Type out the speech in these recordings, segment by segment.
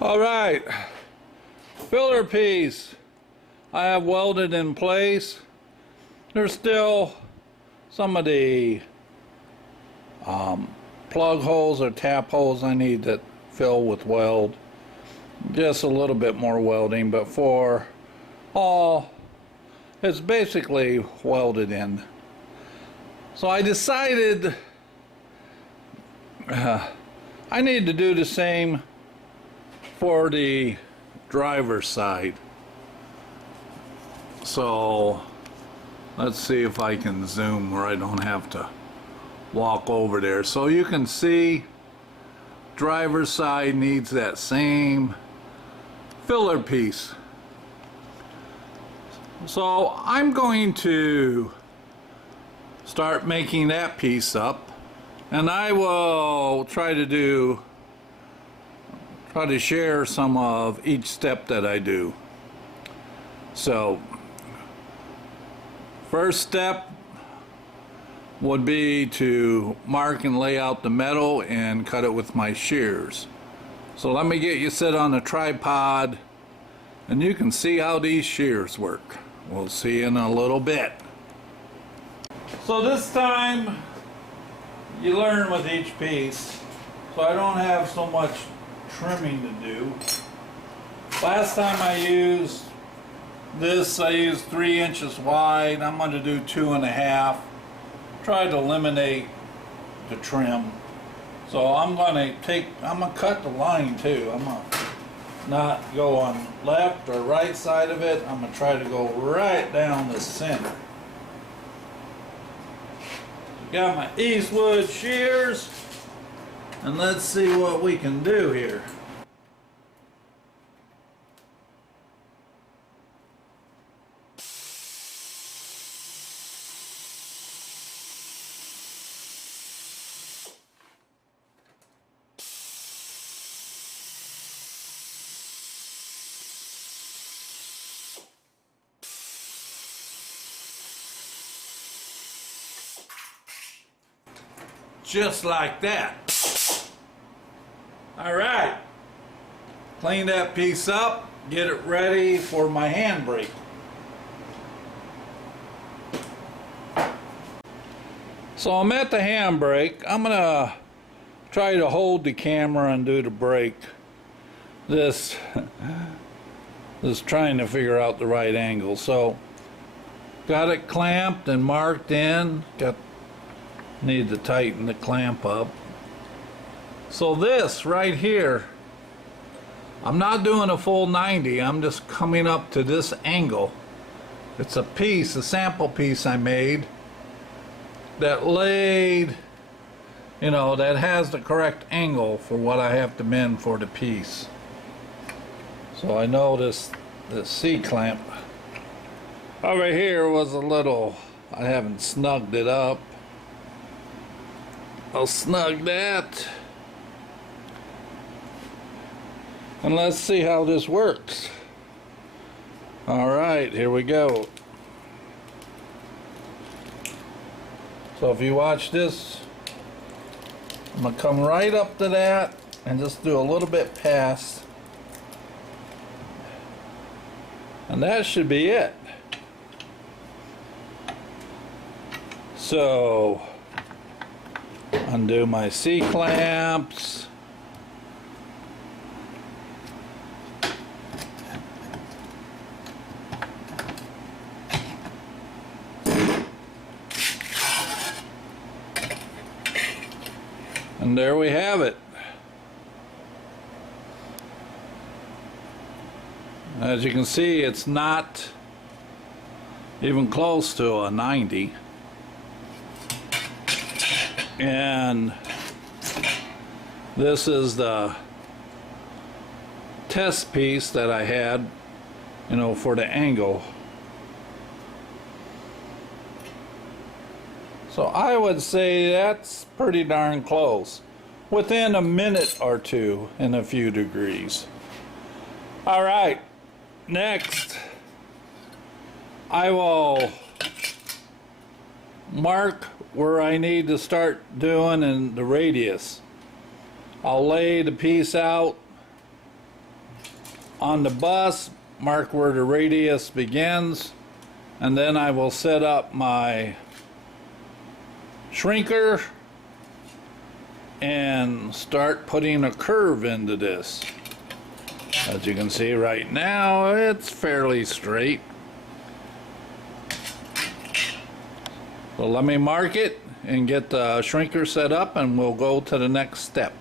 All right, filler piece I have welded in place. There's still some of the plug holes or tap holes I need to fill with weld. Just a little bit more welding, but for all, it's basically welded in. So I decided I need to do the same for the driver's side. So let's see if I can zoom where I don't have to walk over there. So you can see driver's side needs that same filler piece. So I'm going to start making that piece up, and I will try to share some of each step that I do. So first step would be to mark and lay out the metal and cut it with my shears. So let me get you set on a tripod and you can see how these shears work. We'll see in a little bit. So this time you learn with each piece, so I don't have so much trimming to do. Last time I used this, I used 3 inches wide. I'm going to do 2.5. Try to eliminate the trim. So I'm going to cut the line too. I'm going to not go on left or right side of it. I'm going to try to go right down the center. Got my Eastwood shears, and let's see what we can do here. Just like that. All right, clean that piece up, get it ready for my handbrake. So I'm at the handbrake. I'm gonna try to hold the camera and do the brake. This trying to figure out the right angle. So got it clamped and marked in. Need to tighten the clamp up. So this right here, I'm not doing a full 90, I'm just coming up to this angle. It's a piece, a sample piece I made that laid, you know, that has the correct angle for what I have to bend for the piece. So I know this C-clamp over here was a little, I haven't snugged it up. I'll snug that. And let's see how this works. Alright, here we go. So if you watch this, I'm going to come right up to that and just do a little bit past. And that should be it. So undo my C-clamps. And there we have it. As you can see, it's not even close to a 90. And this is the test piece that I had, you know, for the angle. So I would say that's pretty darn close, within a minute or two and a few degrees. All right, next I will mark where I need to start doing and the radius. I'll lay the piece out on the bus, mark where the radius begins, and then I will set up my shrinker and start putting a curve into this. As you can see right now, it's fairly straight. So let me mark it and get the shrinker set up, and we'll go to the next step.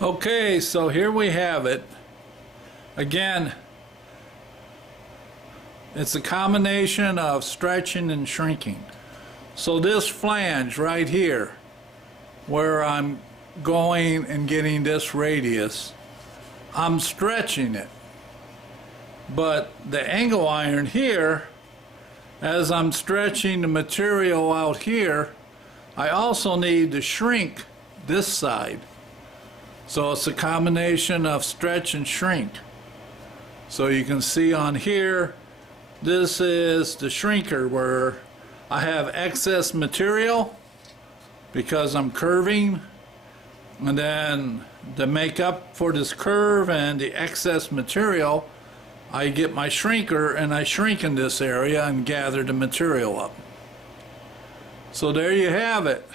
Okay, so here we have it. Again, it's a combination of stretching and shrinking. So this flange right here, where I'm going and getting this radius, I'm stretching it. But the angle iron here, as I'm stretching the material out here, I also need to shrink this side. So it's a combination of stretch and shrink. So you can see on here, this is the shrinker where I have excess material because I'm curving, and then to make up for this curve and the excess material, I get my shrinker and I shrink in this area and gather the material up. So there you have it.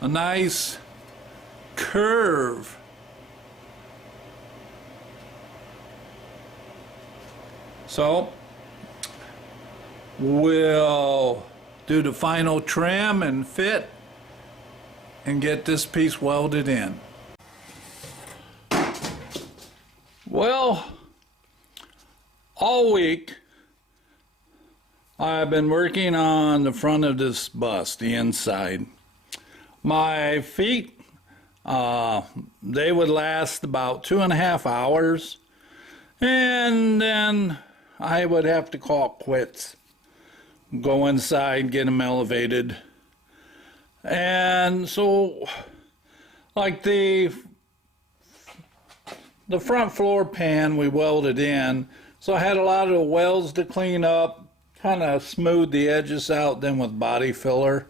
A nice curve. So we'll do the final trim and fit and get this piece welded in. Well, all week I've been working on the front of this bus, the inside. My feet, they would last about 2.5 hours, and then I would have to call it quits. Go inside, get them elevated. And so, like the front floor pan we welded in, so I had a lot of the welds to clean up, kind of smooth the edges out, then with body filler.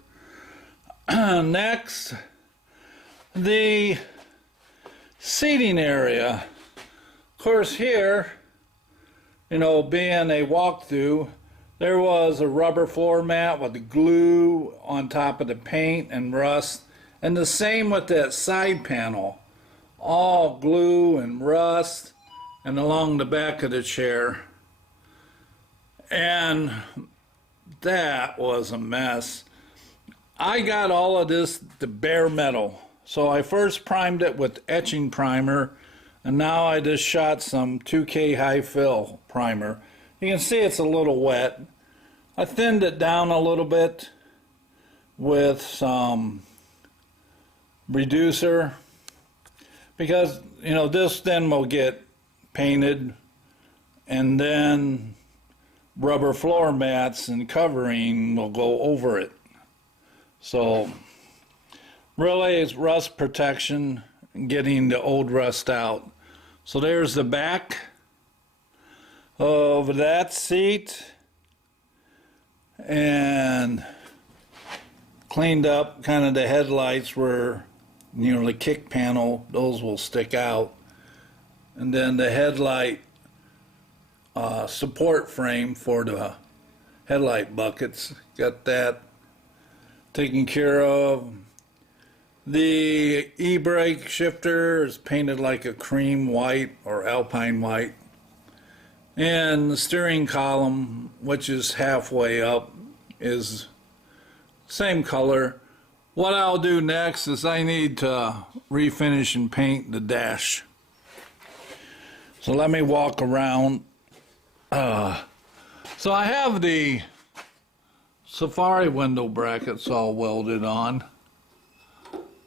Next, the seating area. Of course here, you know, being a walkthrough, there was a rubber floor mat with glue on top of the paint and rust, and the same with that side panel, all glue and rust, and along the back of the chair. And that was a mess. I got all of this to bare metal, so I first primed it with etching primer, and now I just shot some 2K high fill primer. You can see it's a little wet. I thinned it down a little bit with some reducer because, you know, this then will get painted, and then rubber floor mats and covering will go over it. So really it's rust protection and getting the old rust out. So there's the back of that seat, and cleaned up kind of the headlights where, you know, the kick panel, those will stick out. And then the headlight support frame for the headlight buckets, got that taken care of. The e-brake shifter is painted like a cream white or alpine white. And the steering column, which is halfway up, is same color. What I'll do next is I need to refinish and paint the dash. So let me walk around. So I have the Safari window brackets all welded on.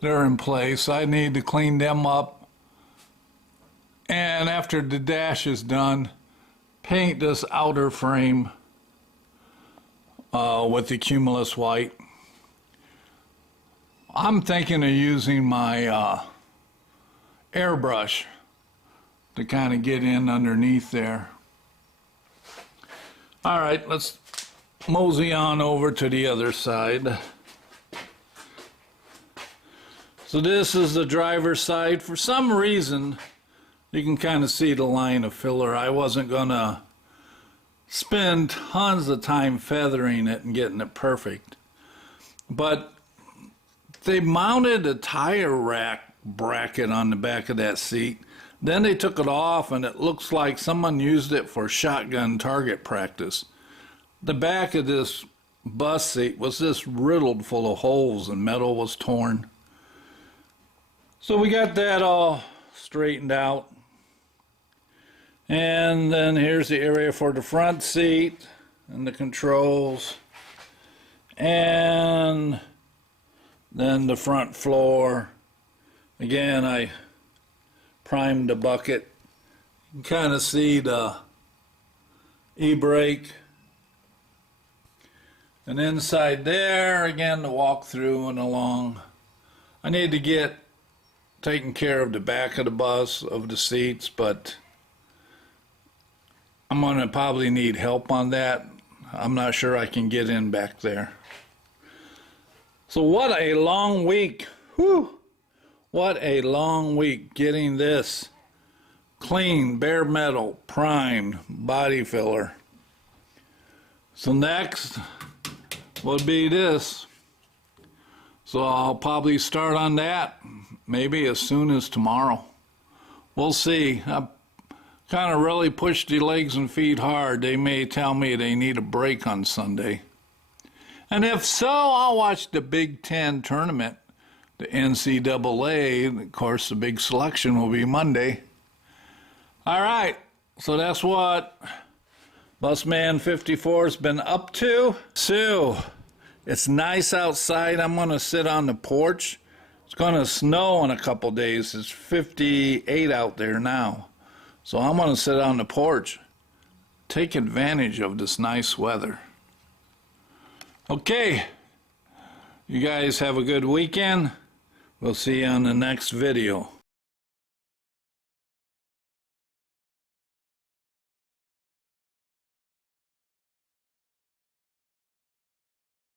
They're in place. I need to clean them up. And after the dash is done, paint this outer frame with the Cumulus white. I'm thinking of using my airbrush to kind of get in underneath there. All right, let's mosey on over to the other side. So this is the driver's side. For some reason, you can kind of see the line of filler. I wasn't gonna spend tons of time feathering it and getting it perfect. But they mounted a tire rack bracket on the back of that seat. Then they took it off and it looks like someone used it for shotgun target practice. The back of this bus seat was just riddled full of holes and metal was torn. So we got that all straightened out. And then here's the area for the front seat and the controls. And then the front floor. Again, I primed the bucket. You can kind of see the e-brake. And inside there, again, the walk through and along. I need to get taking care of the back of the bus, of the seats, but I'm going to probably need help on that. I'm not sure I can get in back there. So what a long week. Whew. What a long week getting this clean, bare metal, primed body filler. So next will be this. So I'll probably start on that maybe as soon as tomorrow. We'll see. I kind of really pushed the legs and feet hard. They may tell me they need a break on Sunday. And if so, I'll watch the Big Ten tournament, the NCAA. Of course, the big selection will be Monday. All right, so that's what Busman 54 has been up to. So, it's nice outside. I'm going to sit on the porch. It's going to snow in a couple days. It's 58 out there now. So I'm going to sit on the porch, take advantage of this nice weather. Okay, you guys have a good weekend. We'll see you on the next video.